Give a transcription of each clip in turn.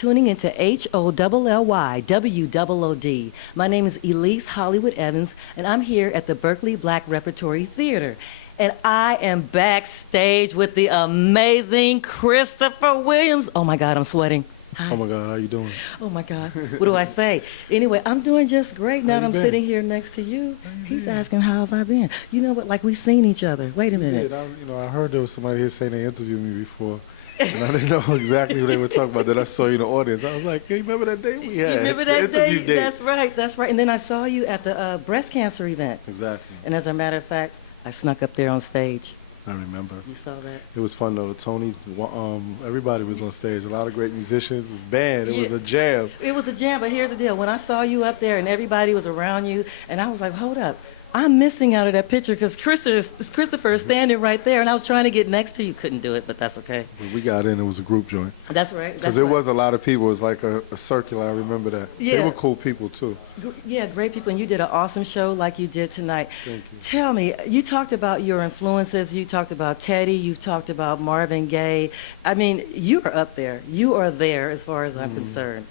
tuning into HOLLYWOOD. My name is Elise Hollywood Evans, and I'm here at the Berkeley Black Repertory Theater. And I am backstage with the amazing Christopher Williams. Oh my God, I'm sweating. Hi. Oh my God, how you doing? Oh my God, what do I say? Anyway, I'm doing just great now that I'm been? sitting here next to you. He's been? asking how have I been. You know what, like we've seen each other. Wait a minute. I heard there was somebody here saying they interviewed me before. And I didn't know exactly who they were talking about. Then I saw you in the audience. I was like, hey, you remember that day we had? You remember that day? That's right, that's right. And then I saw you at the breast cancer event. Exactly. And as a matter of fact, I snuck up there on stage. I remember. You saw that? It was fun though. Tony, everybody was on stage. A lot of great musicians. It was band. It was a jam. It was a jam, but here's the deal. When I saw you up there and everybody was around you, and I was like, hold up. I'm missing out of that picture because Christopher is standing right there, and I was trying to get next to you. Couldn't do it, but that's okay. When we got in, it was a group joint. That's right. Because it was a lot of people. It was like a circular. I remember that. Yeah. They were cool people, too. Yeah, great people, and you did an awesome show like you did tonight. Thank you. Tell me, you talked about your influences. You talked about Teddy. You talked about Marvin Gaye. I mean, you are up there. You are there as far as I'm concerned.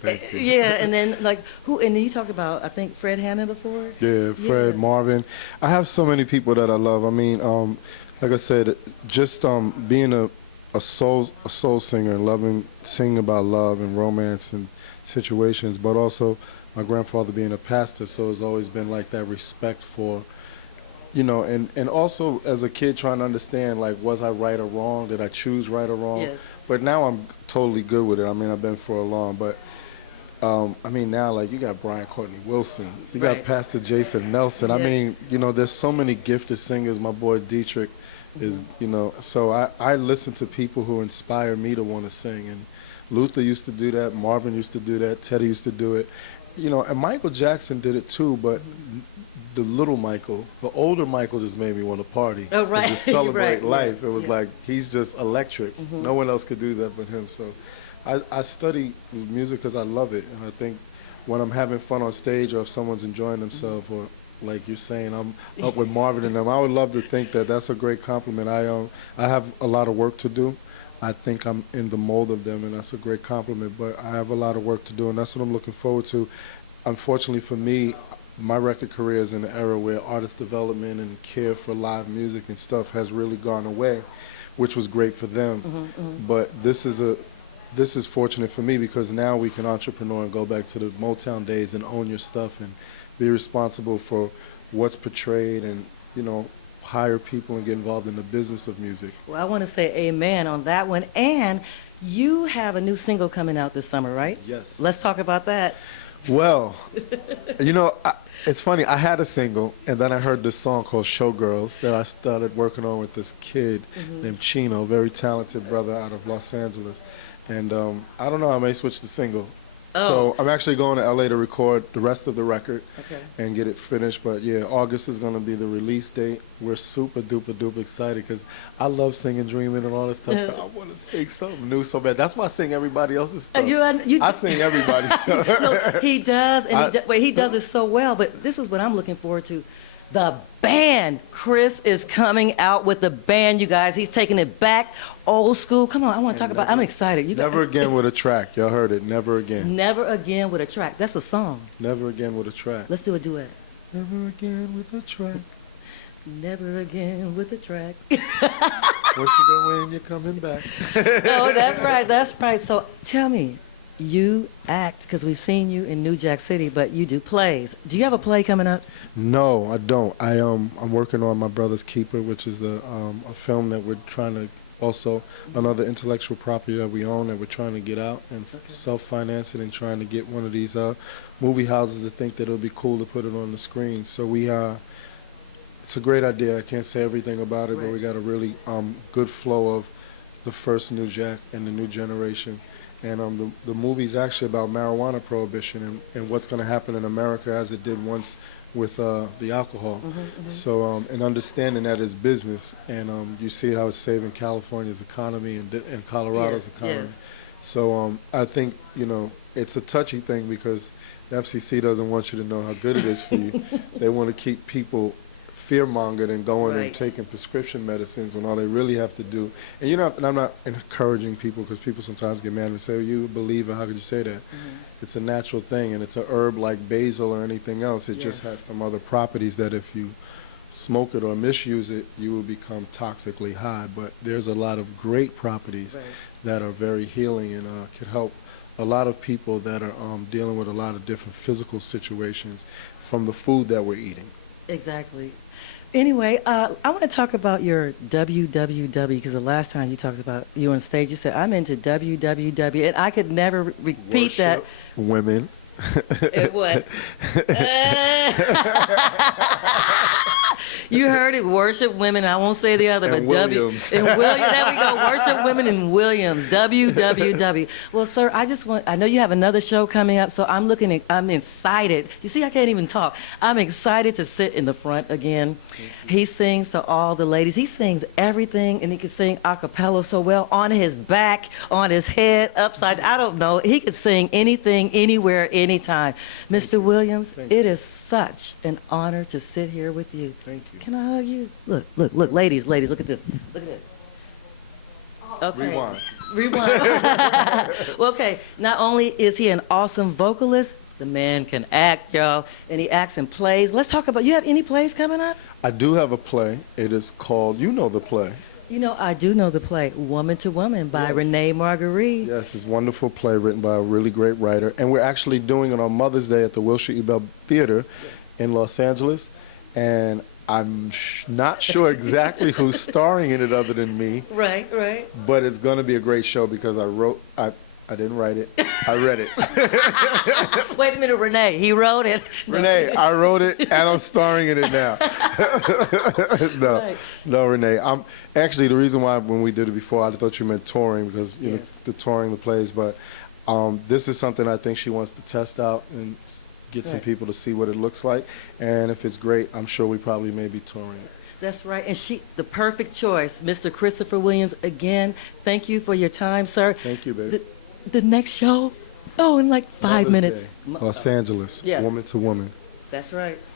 Thank you. Yeah, and then like who? And then you talked about I think Fred Hammond before. Yeah, Fred, Marvin. I have so many people that I love. I mean, like I said, just being a soul singer and singing about love and romance and situations, but also my grandfather being a pastor, so it's always been like that respect for, you know, and also as a kid trying to understand like was I right or wrong? Did I choose right or wrong? Yes. But now I'm totally good with it. I mean, I've been for a long, but. I mean, now, like, you got Brian Courtney Wilson. You got Pastor Jason Nelson. Yeah. I mean, you know, there's so many gifted singers. My boy Dietrich is, you know, so I listen to people who inspire me to want to sing. And Luther used to do that. Marvin used to do that. Teddy used to do it. You know, and Michael Jackson did it too, but the little Michael, the older Michael just made me want to party. Oh, right. Just celebrate Right. life. It was Yeah. like, he's just electric. No one else could do that but him. So I study music because I love it, and I think when I'm having fun on stage or if someone's enjoying themselves or like you're saying, I'm up with Marvin and them, I would love to think that that's a great compliment. I have a lot of work to do. I think I'm in the mold of them, and that's a great compliment, but I have a lot of work to do, and that's what I'm looking forward to. Unfortunately for me, my record career is in an era where artist development and care for live music and stuff has really gone away, which was great for them. But this is fortunate for me because now we can entrepreneur and go back to the Motown days and own your stuff and be responsible for what's portrayed and, you know, hire people and get involved in the business of music. Well, I want to say amen on that one. And you have a new single coming out this summer, right? Yes. Let's talk about that. Well, you know, it's funny. I had a single, and then I heard this song called Showgirls that I started working on with this kid named Chino, very talented brother out of Los Angeles. And I don't know, I may switch the single. Oh. So I'm actually going to LA to record the rest of the record Okay. and get it finished. But yeah, August is going to be the release date. We're super duper duper excited because I love singing, dreaming, and all this stuff. But I want to sing something new so bad. That's why I sing everybody else's stuff. I sing everybody's stuff. No, he does, and he does it so well. But this is what I'm looking forward to. The band. Chris is coming out with the band, you guys. He's taking it back, old school. Come on, I want to talk about I'm excited. Never again with a track. Y'all heard it. Never again. Never again with a track. That's a song. Never again with a track. Let's do a duet. Never again with a track. Never again with a track. Once you go in, you're coming back. Oh, that's right. That's right. So tell me, you act, because we've seen you in New Jack City, but you do plays. Do you have a play coming up? No, I don't. I'm working on My Brother's Keeper, which is a film that we're trying to also another intellectual property that we own that we're trying to get out and self-finance it and trying to get one of these movie houses to think that it'll be cool to put it on the screen. So it's a great idea. I can't say everything about it, but we got a really good flow of the first New Jack and the new generation. And the movie's actually about marijuana prohibition and what's going to happen in America as it did once with the alcohol. So and understanding that it's business, and you see how it's saving California's economy and Colorado's economy. Yes. So I think, you know, it's a touchy thing because the FCC doesn't want you to know how good it is for you. They want to keep people fear-mongered and going Right. and taking prescription medicines when all they really have to do. And you know, and I'm not encouraging people because people sometimes get mad and say, "Oh, you a believer? How could you say that?" It's a natural thing, and it's a herb like basil or anything else. It just Yes. has some other properties that if you smoke it or misuse it, you will become toxically high. But there's a lot of great properties Right. that are very healing and could help a lot of people that are dealing with a lot of different physical situations from the food that we're eating. Exactly. Anyway, I want to talk about your WWW because the last time you talked about you on stage, you said, I'm into WWW, and I could never repeat that. Worship women. And what? You heard it, worship women. I won't say the other, And but Williams. And Williams. There we go. Worship women and Williams. WWW. Well, sir, I know you have another show coming up, so I'm excited. You see, I can't even talk. I'm excited to sit in the front again. He sings to all the ladies. He sings everything, and he can sing a cappella so well on his back, on his head, upside. I don't know. He could sing anything, anywhere, anytime. Mr. Williams, Thank you. it is such an honor to sit here with you. Thank you. Can I hug you? Look, ladies, look at this. Look at this. Okay. Rewind. Well, okay, not only is he an awesome vocalist, the man can act, y'all, and he acts in plays. Let's talk about, you have any plays coming up? I do have a play. It is called, you know the play. You know, I do know the play, Woman to Woman by Yes. Renee Marguerite. Yes, it's a wonderful play written by a really great writer. And we're actually doing it on Mother's Day at the Wilshire Ebell Theater in Los Angeles. And I'm not sure exactly who's starring in it other than me, Right. but it's going to be a great show because I didn't write it. I read it. Wait a minute, Renee, he wrote it. Renee, I wrote it and I'm starring in it now. No, Right. no, Renee. I'm actually the reason why when we did it before, I thought you meant touring because you know Yes. the touring the plays, but this is something I think she wants to test out and get some Right. people to see what it looks like. And if it's great, I'm sure we probably may be touring it. That's right, and the perfect choice, Mr. Christopher Williams. Again, thank you for your time, sir. Thank you, baby. The next show, in like 5 Mother's minutes. Day, Los Angeles, Yeah. Woman to Woman. That's right.